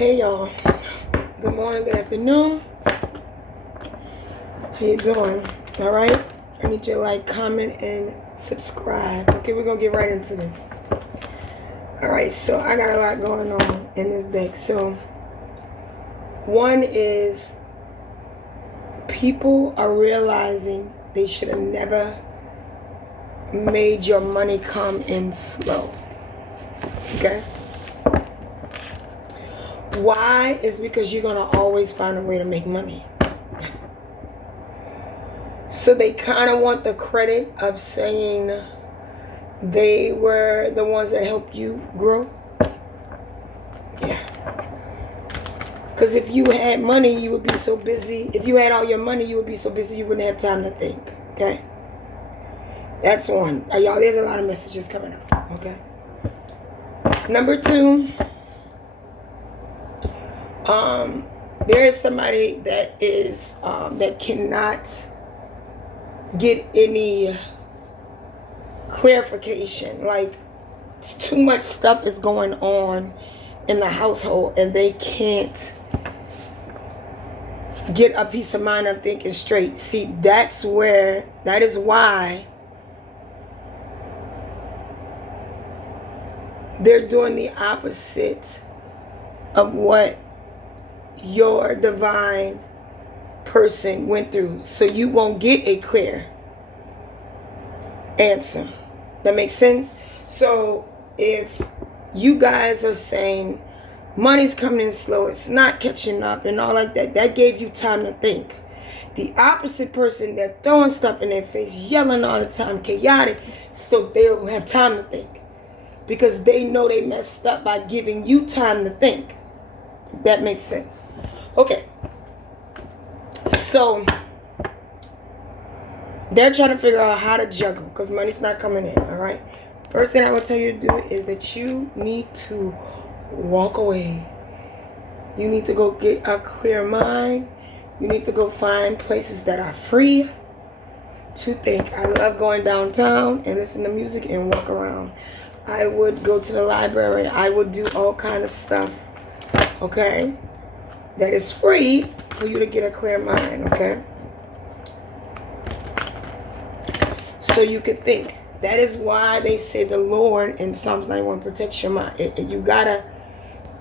Hey y'all, good morning, good afternoon. How you doing? All right, I need you to like, comment, and subscribe. Okay, we're gonna get right into this. All right, so I got a lot going on in this deck. So one is people are realizing they should have never made your money come in slow. Okay, why? Is because you're gonna always find a way to make money. So they kind of want the credit of saying they were the ones that helped you grow. Yeah. Because if you had money, you would be so busy. If you had all your money, you would be so busy you wouldn't have time to think. Okay? That's one. Y'all, there's a lot of messages coming out. Okay? Number two, there is somebody that is that cannot get any clarification. Like, too much stuff is going on in the household and they can't get a peace of mind of thinking straight. See, that is why they're doing the opposite of what your divine person went through. So you won't get a clear answer. That makes sense? So if you guys are saying money's coming in slow, it's not catching up and all like that, that gave you time to think. The opposite person, they're throwing stuff in their face, yelling all the time, chaotic, so they don't have time to think. Because they know they messed up by giving you time to think. That makes sense. Okay. So they're trying to figure out how to juggle because money's not coming in. All right. First thing I will tell you to do is that you need to walk away. You need to go get a clear mind. You need to go find places that are free to think. I love going downtown and listen to music and walk around. I would go to the library. I would do all kind of stuff. Okay? That is free for you to get a clear mind. Okay? So you could think. That is why they say the Lord in Psalms 91 protects your mind. You gotta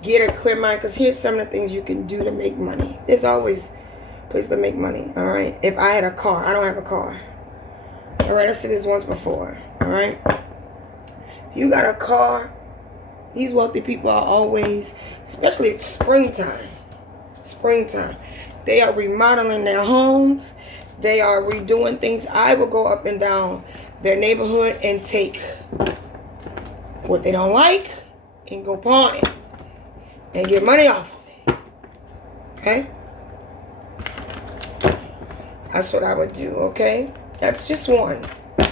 get a clear mind, because here's some of the things you can do to make money. There's always a place to make money. All right? If I had a car, I don't have a car. All right? I said this once before. All right? You got a car. These wealthy people are always, especially springtime, they are remodeling their homes. They are redoing things. I will go up and down their neighborhood and take what they don't like and go pawn it and get money off of it. Okay? That's what I would do, okay? That's just one.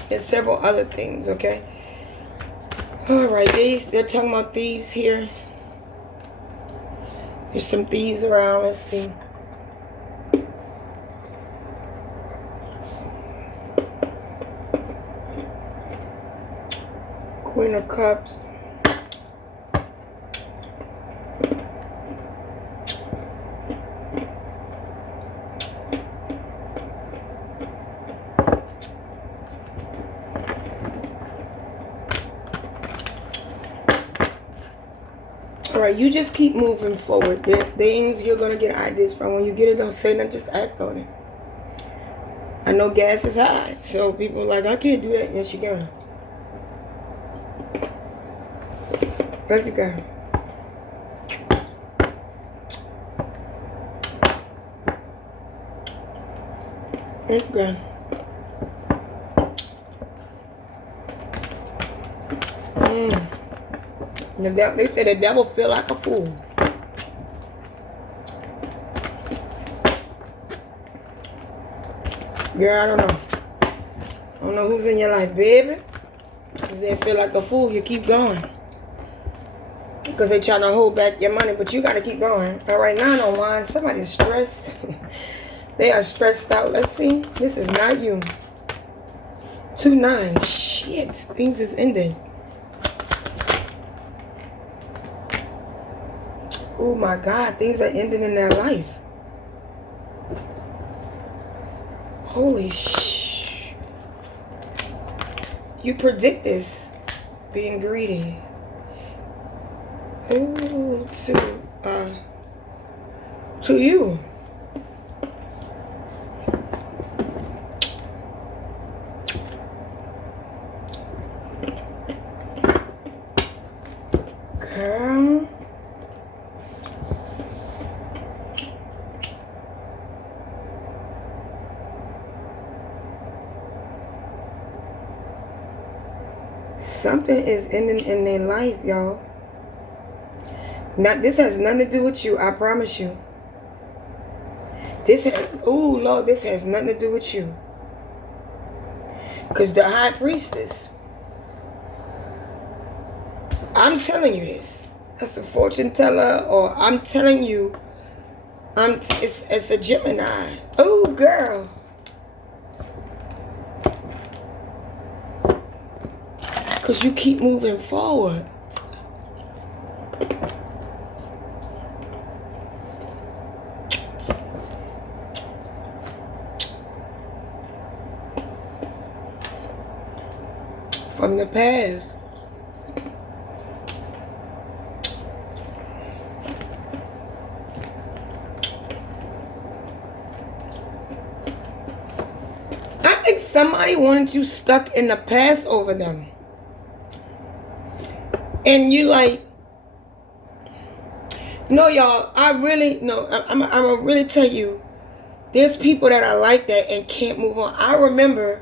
There's several other things, okay? Alright, they're talking about thieves here. There's some thieves around. Let's see. Queen of Cups. Alright, you just keep moving forward. There are things you're going to get ideas from. When you get it, don't say nothing, just act on it. I know gas is high, so people are like, I can't do that. Yes, you can. Let you go. Let you go. They say the devil feel like a fool. Girl, I don't know. I don't know who's in your life, baby. If they feel like a fool, you keep going. Because they trying to hold back your money, but you got to keep going. All right, 9 on 1. Somebody's stressed. They are stressed out. Let's see. This is not you. 2-9. Shit. Things is ending. Oh my God, things are ending in their life. Holy sh! You predict this, being greedy. Ooh, to you. Girl. Something is ending in their life, y'all. This has nothing to do with you, I promise you. Oh Lord, this has nothing to do with you. Because the high priestess, I'm telling you this. That's a fortune teller, or I'm telling you, it's a Gemini. Oh, girl. Because you keep moving forward. From the past. I think somebody wanted you stuck in the past over them. And you like, no, y'all, I'm gonna really tell you, there's people that are like that and can't move on. I remember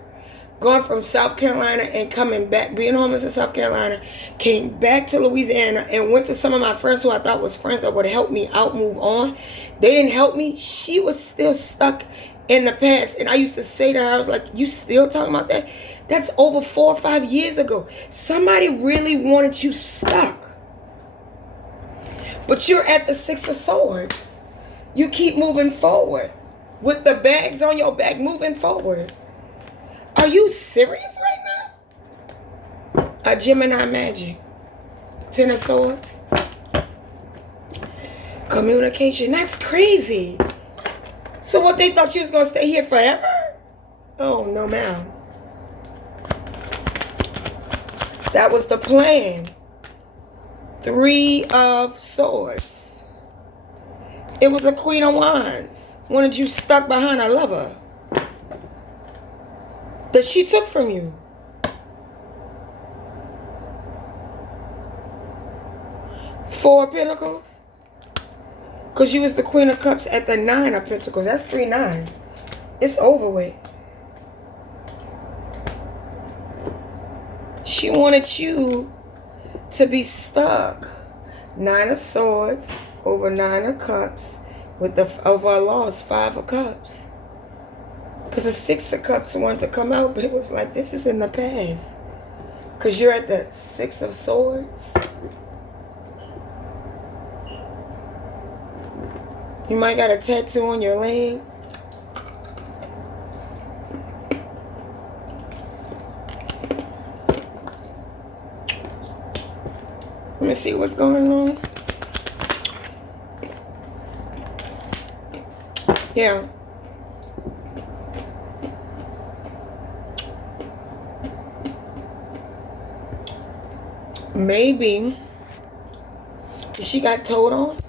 going from South Carolina and coming back, being homeless in South Carolina, came back to Louisiana and went to some of my friends who I thought was friends that would help me out, move on. They didn't help me. She was still stuck in the past. And I used to say to her, I was like, you still talking about that? That's over 4 or 5 years ago. Somebody really wanted you stuck. But you're at the 6 of Swords. You keep moving forward. With the bags on your back, moving forward. Are you serious right now? A Gemini magic. 10 of Swords. Communication. That's crazy. So what, they thought you was going to stay here forever? Oh, no, ma'am. That was the plan. 3 of Swords. It was a Queen of Wands. Wanted you stuck behind a lover that she took from you. 4 of Pentacles. Because you was the Queen of Cups at the 9 of Pentacles. That's 3 nines. It's over with. She wanted you to be stuck. 9 of Swords over 9 of Cups. With the over lost 5 of Cups. Because the 6 of Cups wanted to come out, but it was like, this is in the past. Because you're at the 6 of Swords. You might got a tattoo on your leg. Let me see what's going on. Yeah. Maybe she got told on.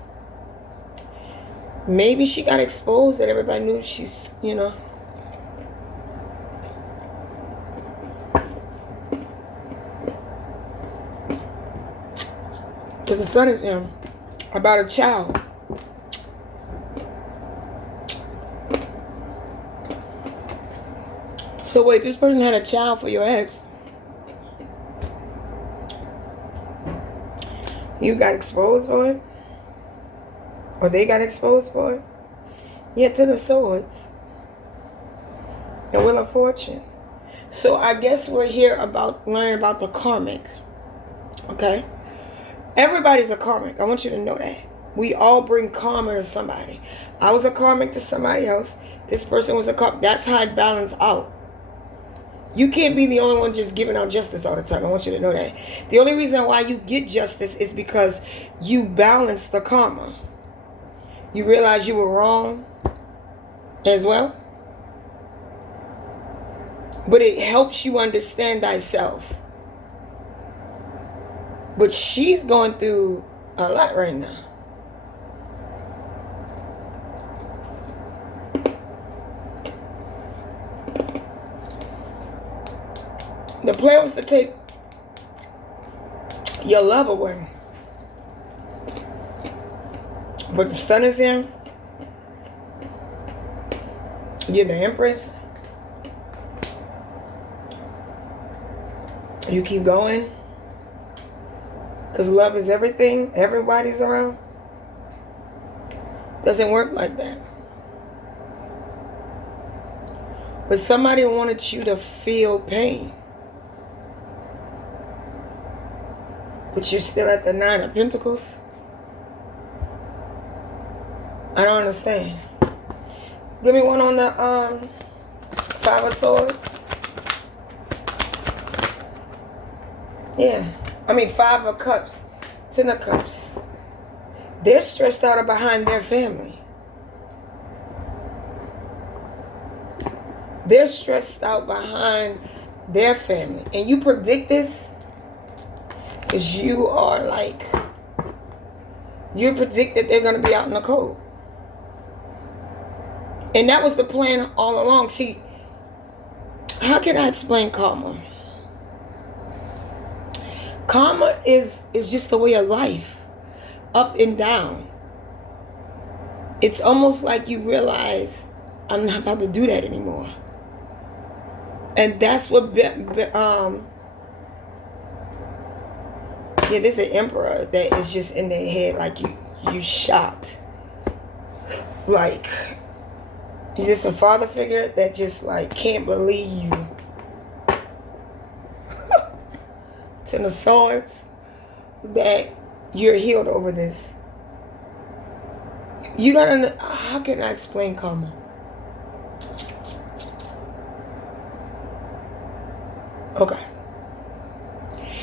Maybe she got exposed that everybody knew she's, you know. Because the Sun is in about a child. So wait, this person had a child for your ex. You got exposed for it? Or they got exposed for it? Yeah, 10 of Swords. The Wheel of Fortune. So I guess we're here about learning about the karmic. Okay? Everybody's a karmic. I want you to know that. We all bring karma to somebody. I was a karmic to somebody else. This person was a karmic. That's how it balanced out. You can't be the only one just giving out justice all the time. I want you to know that. The only reason why you get justice is because you balance the karma. You realize you were wrong as well. But it helps you understand thyself. But she's going through a lot right now. The plan was to take your love away. But the sun is here. You're the Empress. You keep going. Because love is everything. Everybody's around. Doesn't work like that. But somebody wanted you to feel pain. But you're still at the 9 of Pentacles. I don't understand. Give me one on the 5 of Swords. Yeah. I mean 5 of Cups. 10 of Cups. They're stressed out behind their family. They're stressed out behind their family. And you predict this? Because you are like, you predict that they're going to be out in the cold. And that was the plan all along. See, how can I explain karma? Karma is just the way of life. Up and down. It's almost like you realize, I'm not about to do that anymore. And that's what, yeah, there's an emperor that is just in their head like you shocked. Like, you're just a father figure that just like can't believe. 10 of Swords, that you're healed over this. You gotta, how can I explain karma? Okay.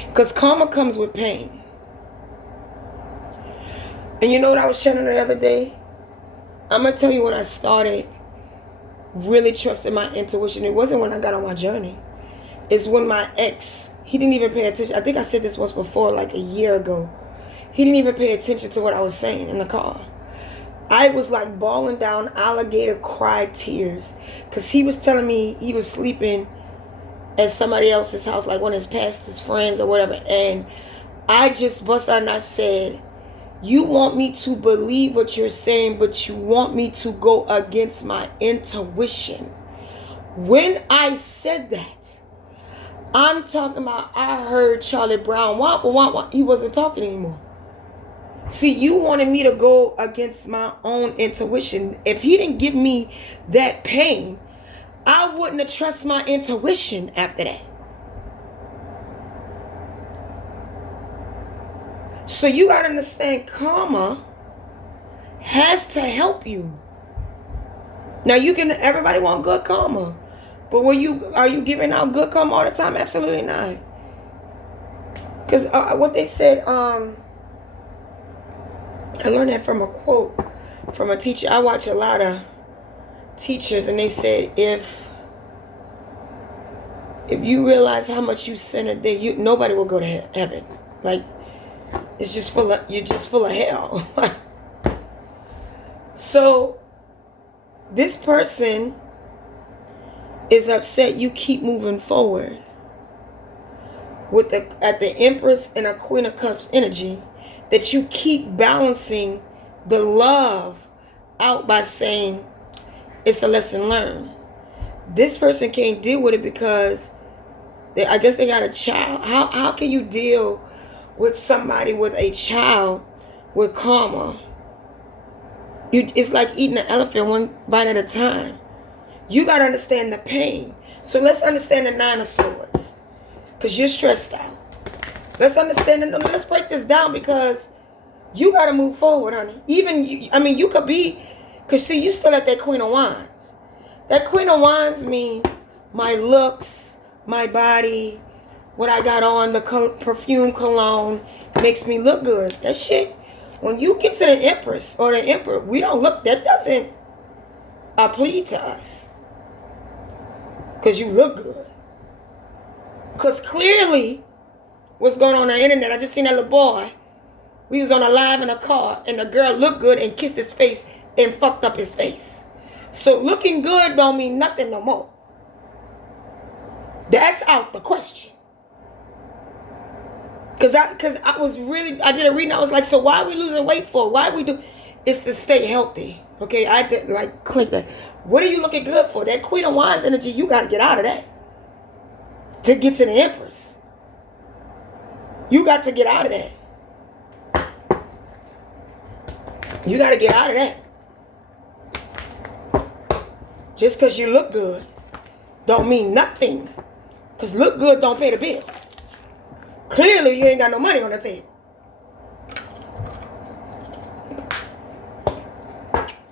Because karma comes with pain. And you know what I was sharing the other day? I'm going to tell you when I started really trusting my intuition. It wasn't when I got on my journey. It's when my ex, he didn't even pay attention. I think I said this once before, like a year ago. He didn't even pay attention to what I was saying in the car. I was like bawling down alligator cry tears. Because he was telling me he was sleeping at somebody else's house, like one of his pastor's friends or whatever. And I just busted out and I said, you want me to believe what you're saying, but you want me to go against my intuition. When I said that, I'm talking about, I heard Charlie Brown, wah, wah, wah. He wasn't talking anymore. See, you wanted me to go against my own intuition. If he didn't give me that pain, I wouldn't have trusted my intuition after that. So you got to understand, karma has to help you. Now you can, everybody want good karma. But are you giving out good karma all the time? Absolutely not. Because what they said, I learned that from a quote from a teacher. I watch a lot of teachers, and they said if you realize how much you sin a day, nobody will go to heaven. Like, it's just you're just full of hell. So this person is upset you keep moving forward with at the Empress and a Queen of Cups energy, that you keep balancing the love out by saying it's a lesson learned. This person can't deal with it because I guess they got a child. How can you deal with somebody with a child with karma? It's like eating an elephant one bite at a time. You got to understand the pain. So let's understand the 9 of Swords, because you're stressed out. Let's understand it. Let's break this down, because you got to move forward, honey. Even you could be, because see, you still at that Queen of Wands. That Queen of Wands mean my looks, my body, what I got on, the perfume cologne makes me look good. That shit, when you get to the empress or the emperor, we don't look, that doesn't plead to us. Because you look good. Because clearly, what's going on the internet, I just seen that little boy. We was on a live in a car, and the girl looked good and kissed his face and fucked up his face. So looking good don't mean nothing no more. That's out the question. Cause I did a reading. I was like, so why are we losing weight for? Why are we do? It's to stay healthy. Okay, I did like click that. What are you looking good for? That Queen of Wands energy, you got to get out of that to get to the Empress. You got to get out of that. You got to get out of that. Just because you look good don't mean nothing. Because look good don't pay the bills. Clearly, you ain't got no money on the table.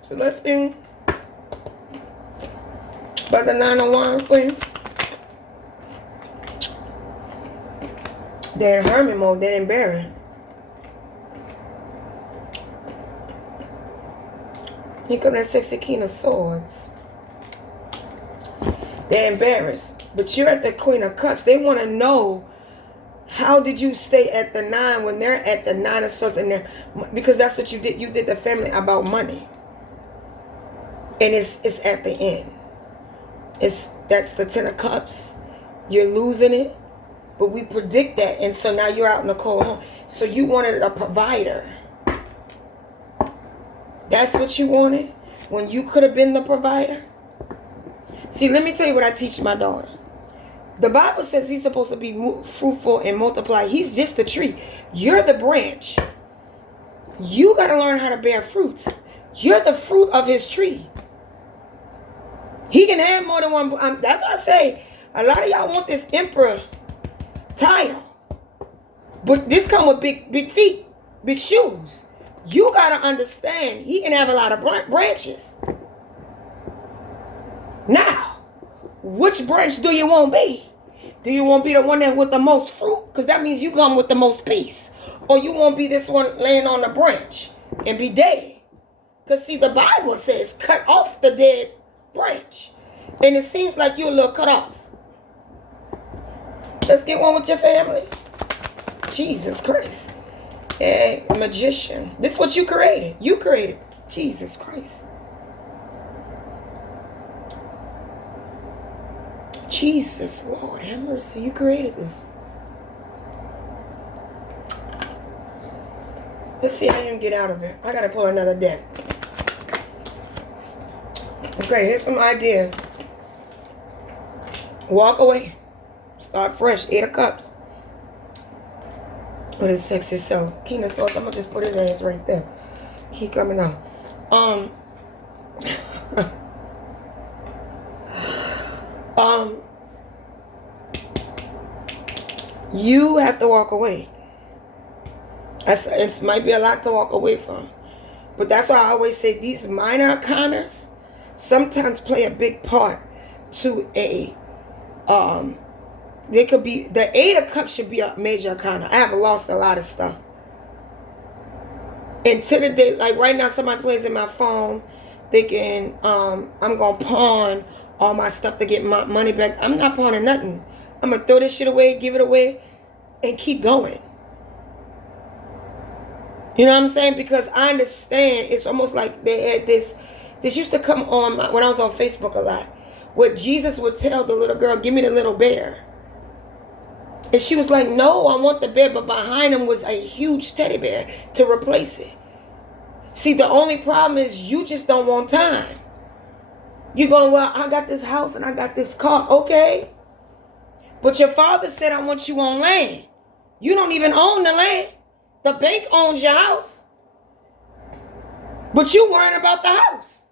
So let's think about the 9 of Wands queen. They're in hermit mode. They're in Baron. Here come that sexy King of Swords. They're embarrassed. But you're at the Queen of Cups. They want to know, how did you stay at the 9 when they're at the 9 of Swords? Because that's what you did. You did the family about money. And it's at the end. That's the 10 of Cups. You're losing it. But we predict that. And so now you're out in the cold home. So you wanted a provider. That's what you wanted? When you could have been the provider? See, let me tell you what I teach my daughter. The Bible says he's supposed to be fruitful and multiply. He's just the tree. You're the branch. You got to learn how to bear fruit. You're the fruit of his tree. He can have more than one. That's why I say, a lot of y'all want this emperor title. But this come with big feet, big shoes. You got to understand, he can have a lot of branches. Now, which branch do you want to be? Do you want to be the one that with the most fruit? Because that means you come with the most peace. Or you want to be this one laying on the branch and be dead. Because see, the Bible says, cut off the dead branch. And it seems like you're a little cut off. Let's get one with your family. Jesus Christ. Hey, magician. This is what you created. You created. Jesus Christ. Jesus, Lord, have mercy. You created this. Let's see how you can get out of it. I got to pull another deck. Okay, here's some ideas. Walk away. Start fresh. 8 of Cups. With his sexy self. King of Swords. I'm going to just put his ass right there. Keep coming out. You have to walk away. It might be a lot to walk away from. But that's why I always say these minor arcanas sometimes play a big part to a they could be, the 8 of Cups should be a major arcana. I have lost a lot of stuff. And to the day, like right now, somebody plays in my phone thinking I'm going to pawn all my stuff to get my money back. I'm not pawning nothing. I'm going to throw this shit away, give it away, and keep going. You know what I'm saying? Because I understand, it's almost like they had this used to come on when I was on Facebook a lot, where Jesus would tell the little girl, give me the little bear. And she was like, no, I want the bear, but behind him was a huge teddy bear to replace it. See, the only problem is you just don't want time. You're going, well, I got this house and I got this car. Okay. But your father said, I want you on land. You don't even own the land. The bank owns your house. But you worrying about the house.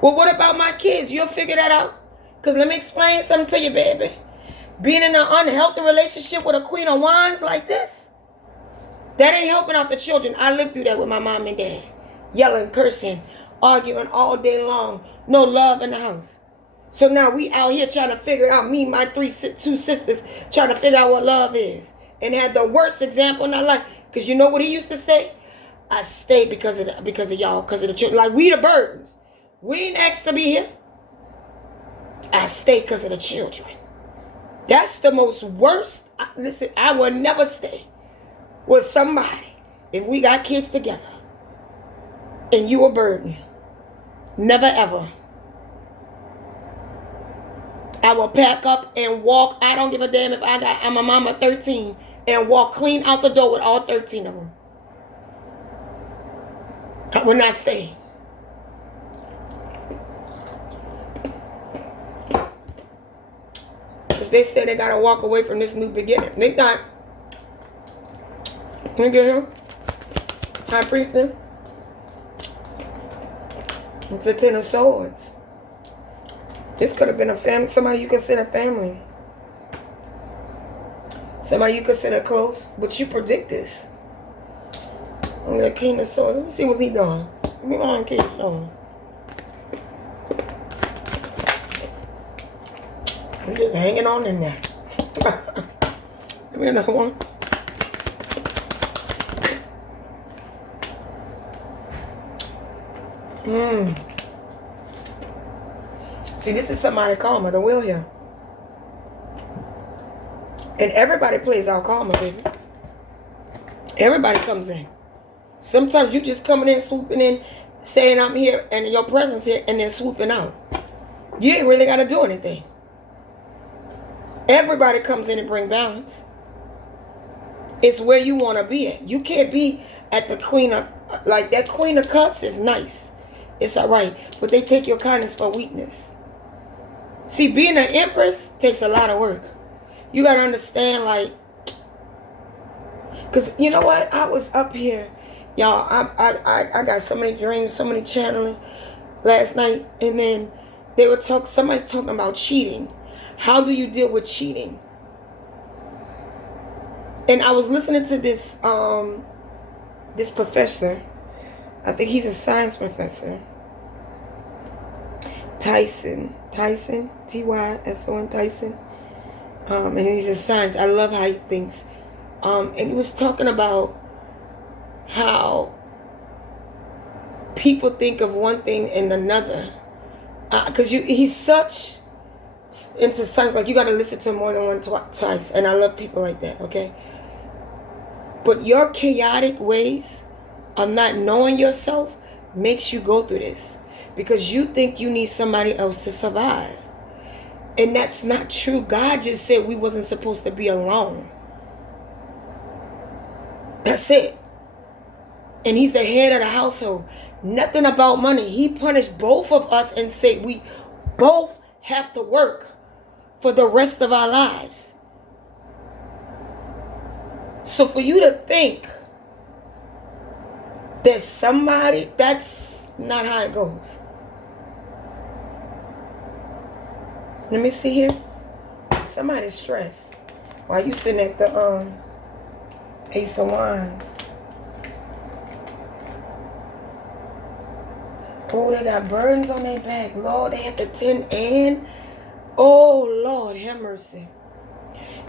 Well, what about my kids? You'll figure that out. Because let me explain something to you, baby. Being in an unhealthy relationship with a Queen of Wands like this, that ain't helping out the children. I lived through that with my mom and dad. Yelling, cursing, arguing all day long. No love in the house. So now we out here trying to figure out, me, my two sisters, trying to figure out what love is. And had the worst example in our life. Because you know what he used to say? I stay because of y'all, because of the children. Like, we the burdens. We ain't asked to be here. I stay because of the children. That's the most worst. Listen, I will never stay with somebody if we got kids together and you a burden. Never ever. I will pack up and walk. I don't give a damn if I'm a mama 13 and walk clean out the door with all 13 of them. I will not stay. Because they said they got to walk away from this new beginning. They not. Can you get him? High priest them? It's a 10 of swords. This could have been a family. Somebody you consider family. Somebody you consider close. But you predict this. I'm the king of swords. Let me see what he doing. Let me on king of swords. I'm just hanging on in there. Give me another one. See, this is somebody karma, the wheel here. And everybody plays out karma, baby. Everybody comes in. Sometimes you just coming in, swooping in, saying I'm here, and your presence here, and then swooping out. You ain't really got to do anything. Everybody comes in and bring balance. It's where you want to be at. You can't be at the queen of, like that queen of cups is nice. It's all right. But they take your kindness for weakness. See, being an empress takes a lot of work. You got to understand, like, because you know what? I was up here. Y'all, I got so many dreams, so many channeling last night. And then they were somebody's talking about cheating. How do you deal with cheating? And I was listening to this this professor. I think he's a science professor. Tyson, Tyson, Tyson. And he's a science. I love how he thinks. And he was talking about how people think of one thing and another. Because he's such into science, like you got to listen to more than one twice. And I love people like that, okay? But your chaotic ways of not knowing yourself makes you go through this. Because you think you need somebody else to survive. And that's not true. God just said we wasn't supposed to be alone. That's it. And he's the head of the household. Nothing about money. He punished both of us and said we both have to work for the rest of our lives. So for you to think that somebody, that's not how it goes. Let me see here. Somebody's stressed. While you sitting at the Ace of Wands. Oh, they got burns on their back. Lord, they had the 10 and. Oh, Lord, have mercy.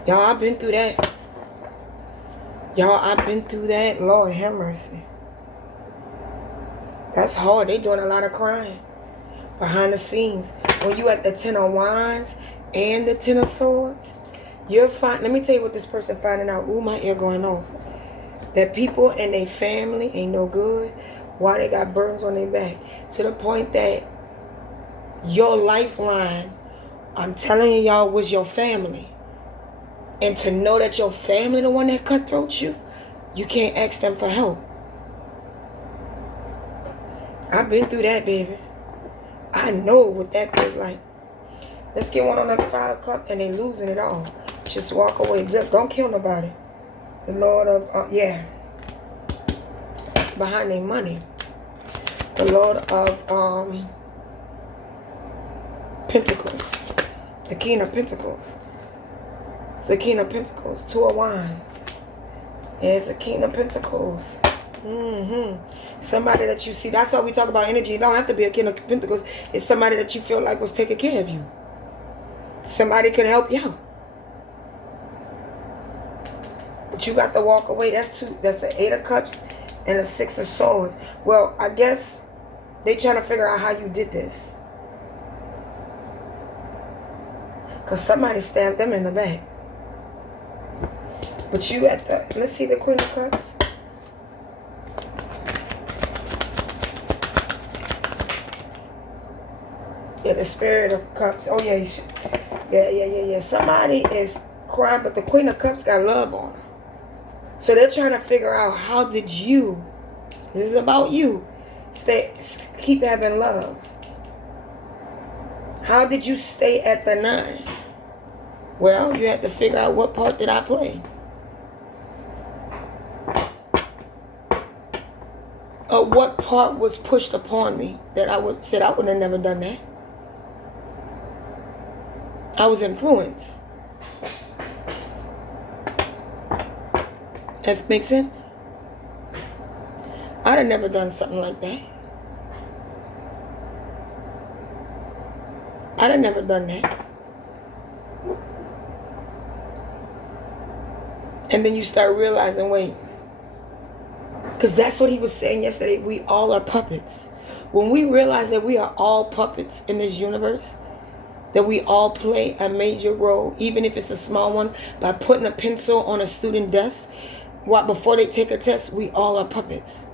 Y'all, I've been through that. Lord, have mercy. That's hard. They doing a lot of crying behind the scenes. When you at the 10 of Wands and the 10 of Swords, you're fine. Let me tell you what this person finding out. Ooh, my ear going off. That people and their family ain't no good. Why they got burns on their back. To the point that your lifeline, I'm telling you, y'all, was your family. And to know that your family the one that cutthroat you, you can't ask them for help. I've been through that, baby. I know what that feels like. Let's get one on the 5 cup and they losing it all. Just walk away. Just don't kill nobody. The Lord of, yeah. That's behind their money. The Lord of Pentacles. The King of Pentacles. It's the King of Pentacles. 2 of Wands. Yeah, it's the King of Pentacles. Somebody that you see. That's why we talk about energy. It don't have to be a King of Pentacles. It's somebody that you feel like was taking care of you. Somebody could help you out. But you got to walk away. That's two. That's the 8 of Cups and the 6 of Swords. Well, I guess they trying to figure out how you did this. Because somebody stabbed them in the back. But you at the... Let's see the Queen of Cups. Yeah, the Spirit of Cups. Oh, yeah. Yeah. Somebody is crying, but the Queen of Cups got love on her. So they're trying to figure out, how did you... This is about you. Keep having love. How did you stay at the 9? Well, you have to figure out, what part did I play? Or what part was pushed upon me that I would have never done that? I was influenced. That makes sense? I'd have never done something like that. I'd have never done that. And then you start realizing, wait. Because that's what he was saying yesterday. We all are puppets. When we realize that we are all puppets in this universe, that we all play a major role, even if it's a small one, by putting a pencil on a student desk, before they take a test, we all are puppets.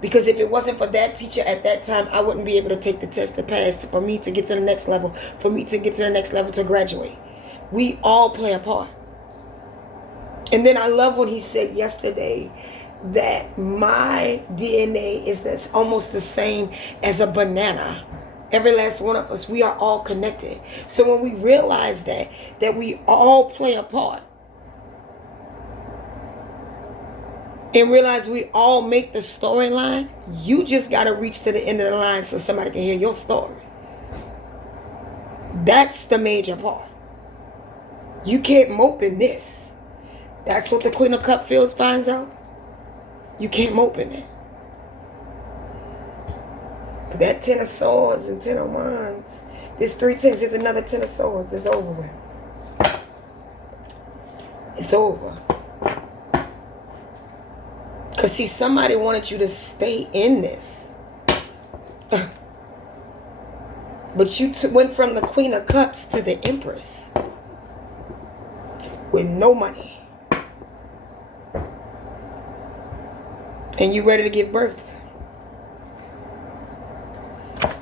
Because if it wasn't for that teacher at that time, I wouldn't be able to take the test to pass, for me to get to the next level, for me to get to the next level to graduate. We all play a part. And then I love what he said yesterday, that my DNA is almost the same as a banana. Every last one of us, we are all connected. So when we realize that we all play a part, and realize we all make the storyline, you just got to reach to the end of the line so somebody can hear your story. That's the major part. You can't mope in this. That's what the Queen of Cups finds out. You can't mope in it. But that 10 of Swords and 10 of Wands, there's 3 10s, here's another 10 of Swords. It's over with. It's over. Because, see, somebody wanted you to stay in this. But you went from the Queen of Cups to the Empress with no money. And you ready to give birth.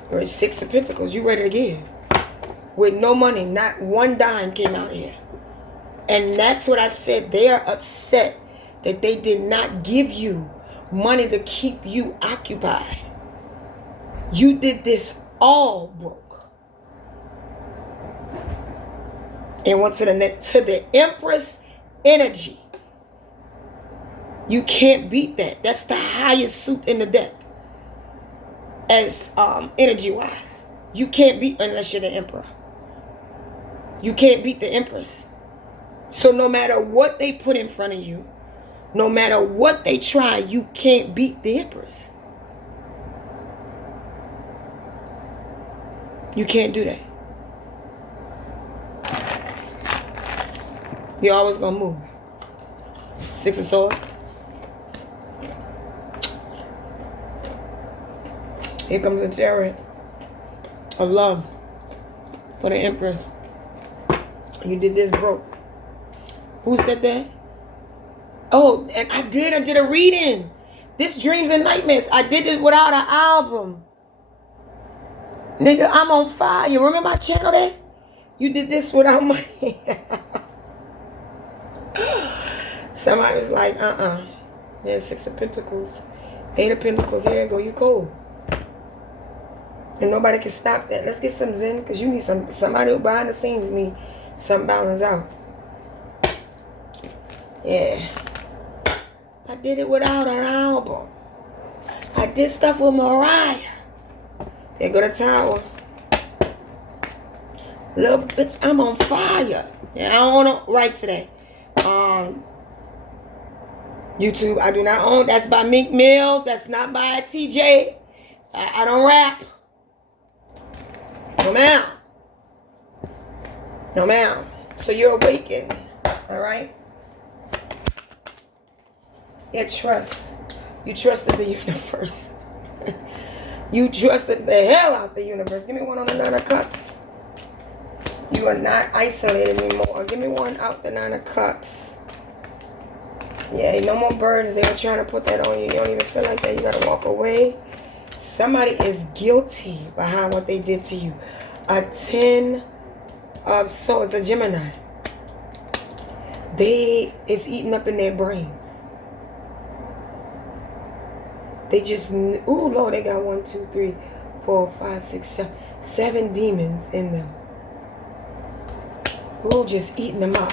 Or 6 of Pentacles, you ready to give. With no money, not one dime came out here. And that's what I said. They are upset that they did not give you money to keep you occupied. You did this all broke. And went to the Empress energy. You can't beat that. That's the highest suit in the deck. As energy-wise. You can't beat, unless you're the Emperor. You can't beat the Empress. So no matter what they put in front of you, no matter what they try, you can't beat the Empress. You can't do that. You're always going to move. 6 of Swords. Here comes the Chariot of love for the Empress. You did this broke. Who said that? Oh, and I did a reading. This Dreams and Nightmares. I did it without an album. Nigga, I'm on fire. You remember my channel there? You did this without money. Somebody was like, There's 6 of Pentacles. 8 of Pentacles. Here you go. You cold. And nobody can stop that. Let's get some zen, because you need somebody who behind the scenes need some balance out. Yeah. I did it without an album. I did stuff with Mariah. There go the Tower. Little bit, I'm on fire. Yeah, I don't want to write to that. YouTube, I do not own. That's by Meek Mills. That's not by TJ. I don't rap. No, ma'am. No, ma'am. So you're awakened. All right? Yeah, trust. You trusted the universe. You trusted the hell out the universe. Give me one on the Nine of Cups. You are not isolated anymore. Give me one out the Nine of Cups. Yeah, no more burdens. They were trying to put that on you. You don't even feel like that. You got to walk away. Somebody is guilty behind what they did to you. A 10 of Swords, a Gemini. It's eating up in their brains. They just, ooh, Lord, they got 1, 2, 3, 4, 5, 6, 7, 7 demons in them. Ooh, just eating them up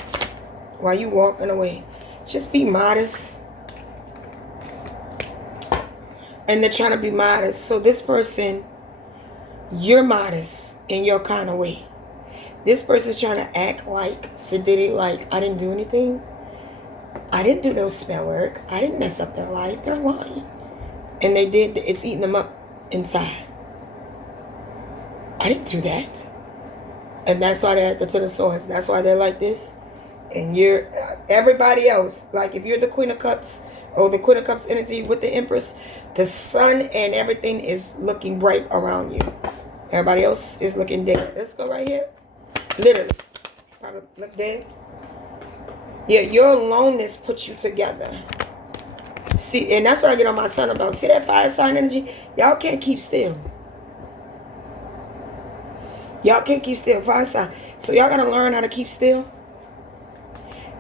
while you walking away. Just be modest. And they're trying to be modest. So this person, you're modest in your kind of way. This person's trying to act like sedity, like I didn't do anything. I didn't do no spell work. I didn't mess up their life. They're lying. And they did. It's eating them up inside. I didn't do that. And that's why they're at the Ten of Swords. That's why they're like this. And you're everybody else. Like if you're the Queen of Cups or the Queen of Cups energy with the Empress, the sun and everything is looking bright around you. Everybody else is looking dead. Let's go right here. Literally. Probably look dead. Yeah, your aloneness puts you together. See, and that's what I get on my son about. See that fire sign energy? Y'all can't keep still. Y'all can't keep still. Fire sign. So y'all got to learn how to keep still.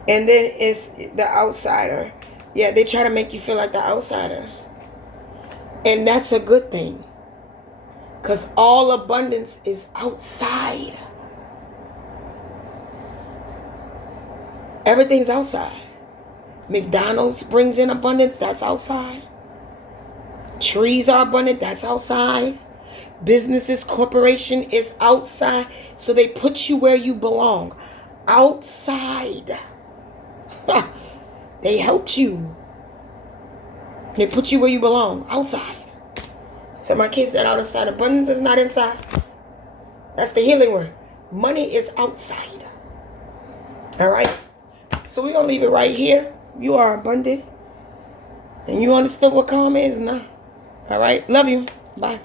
And then it's the outsider. Yeah, they try to make you feel like the outsider. And that's a good thing. Because all abundance is outside. Everything's outside. McDonald's brings in abundance, that's outside. Trees are abundant, that's outside. Businesses, corporation is outside. So they put you where you belong. Outside. They helped you. They put you where you belong. Outside. So my kids that outside. Abundance is not inside. That's the healing word. Money is outside. All right. So we're going to leave it right here. You are abundant. And you understood what karma is now. All right. Love you. Bye.